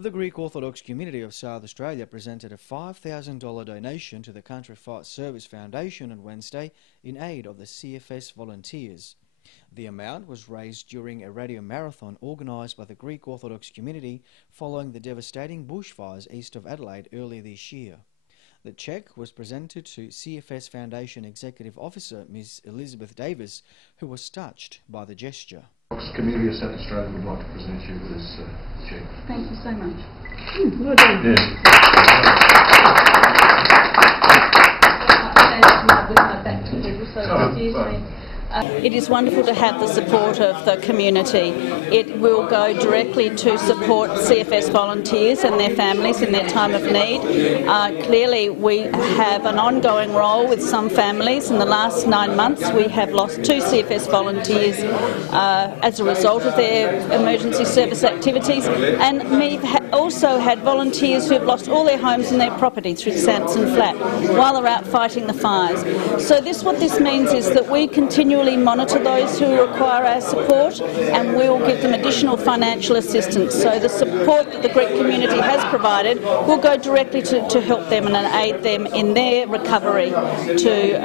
The Greek Orthodox community of South Australia presented a $5,000 donation to the Country Fire Service Foundation on Wednesday in aid of the CFS volunteers. The amount was raised during a radio marathon organised by the Greek Orthodox community following the devastating bushfires east of Adelaide earlier this year. The cheque was presented to CFS Foundation Executive Officer Ms. Elizabeth Davis, who was touched by the gesture. The community of South Australia would like to present you with this cheque. Thank you so much. Well done. Yeah. With my back to people, so excuse me. It is wonderful to have the support of the community. It will go directly to support CFS volunteers and their families in their time of need. Clearly, we have an ongoing role with some families. In the last 9 months, we have lost 2 CFS volunteers as a result of their emergency service activities, and we've also had volunteers who have lost all their homes and their property through Samson Flat while they're out fighting the fires. So what this means is that we continually monitor those who require our support, and we will give them additional financial assistance. So the support that the Greek community has provided will go directly to help them and aid them in their recovery to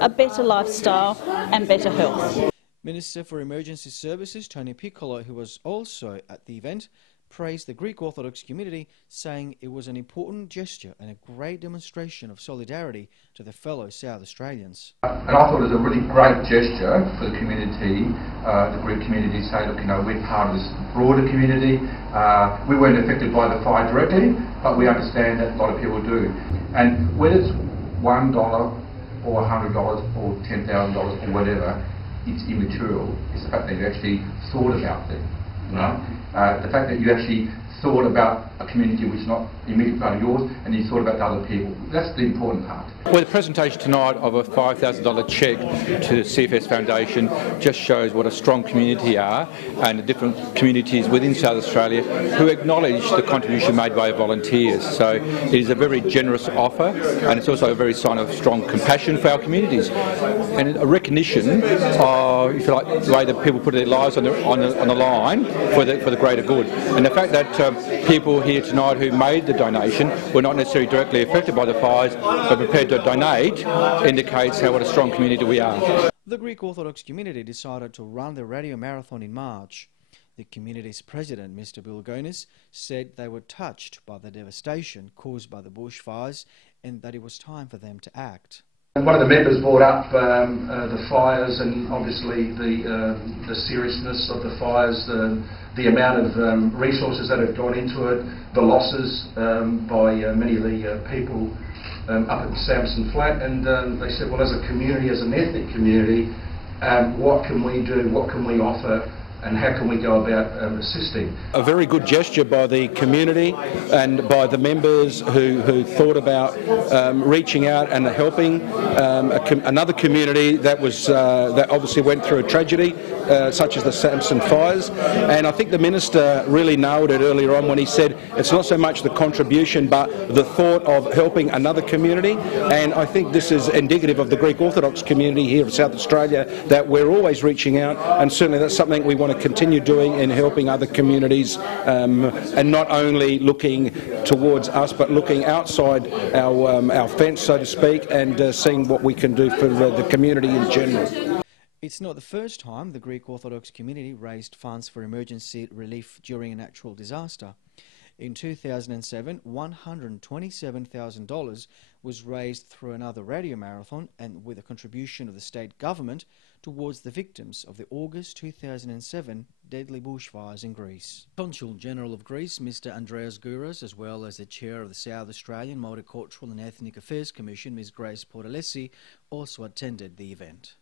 a better lifestyle and better health. Minister for Emergency Services Tony Piccolo, who was also at the event, praised the Greek Orthodox community, saying it was an important gesture and a great demonstration of solidarity to their fellow South Australians. And I thought it was a really great gesture for the community, the Greek community, to say, look, we're part of this broader community. We weren't affected by the fire directly, but we understand that a lot of people do. And whether it's $1 or $100 or $10,000 or whatever, it's immaterial. It's the fact that you actually thought about them. The fact that you actually thought about a community which is not immediately part of yours, and you thought about the other people. That's the important part. Well, the presentation tonight of a $5,000 cheque to the CFS Foundation just shows what a strong community are, and the different communities within South Australia who acknowledge the contribution made by volunteers. So it is a very generous offer, and it's also a very sign of strong compassion for our communities, and a recognition of, if you like, the way that people put their lives on the line for the greater good. And the fact that people here tonight who made the donation were not necessarily directly affected by the fires, but prepared to donate, indicates what a strong community we are. The Greek Orthodox community decided to run the radio marathon in March. The community's president, Mr. Bilgonis, said they were touched by the devastation caused by the bushfires and that it was time for them to act. One of the members brought up the fires and obviously the seriousness of the fires, the amount of resources that have gone into it, the losses by many of the people up at Samson Flat, and they said, well, as a community, as an ethnic community, what can we do, what can we offer, and how can we go about assisting? A very good gesture by the community and by the members who thought about reaching out and helping another community that obviously went through a tragedy such as the Samson fires. And I think the Minister really nailed it earlier on when he said it's not so much the contribution but the thought of helping another community. And I think this is indicative of the Greek Orthodox community here in South Australia, that we're always reaching out, and certainly that's something we want to continue doing in helping other communities, and not only looking towards us but looking outside our fence, so to speak, and seeing what we can do for the community in general. It's not the first time the Greek Orthodox community raised funds for emergency relief during a natural disaster. In 2007, $127,000 was raised through another radio marathon and with a contribution of the state government towards the victims of the August 2007 deadly bushfires in Greece. Consul General of Greece, Mr. Andreas Gouras, as well as the Chair of the South Australian Multicultural and Ethnic Affairs Commission, Ms. Grace Portalesi, also attended the event.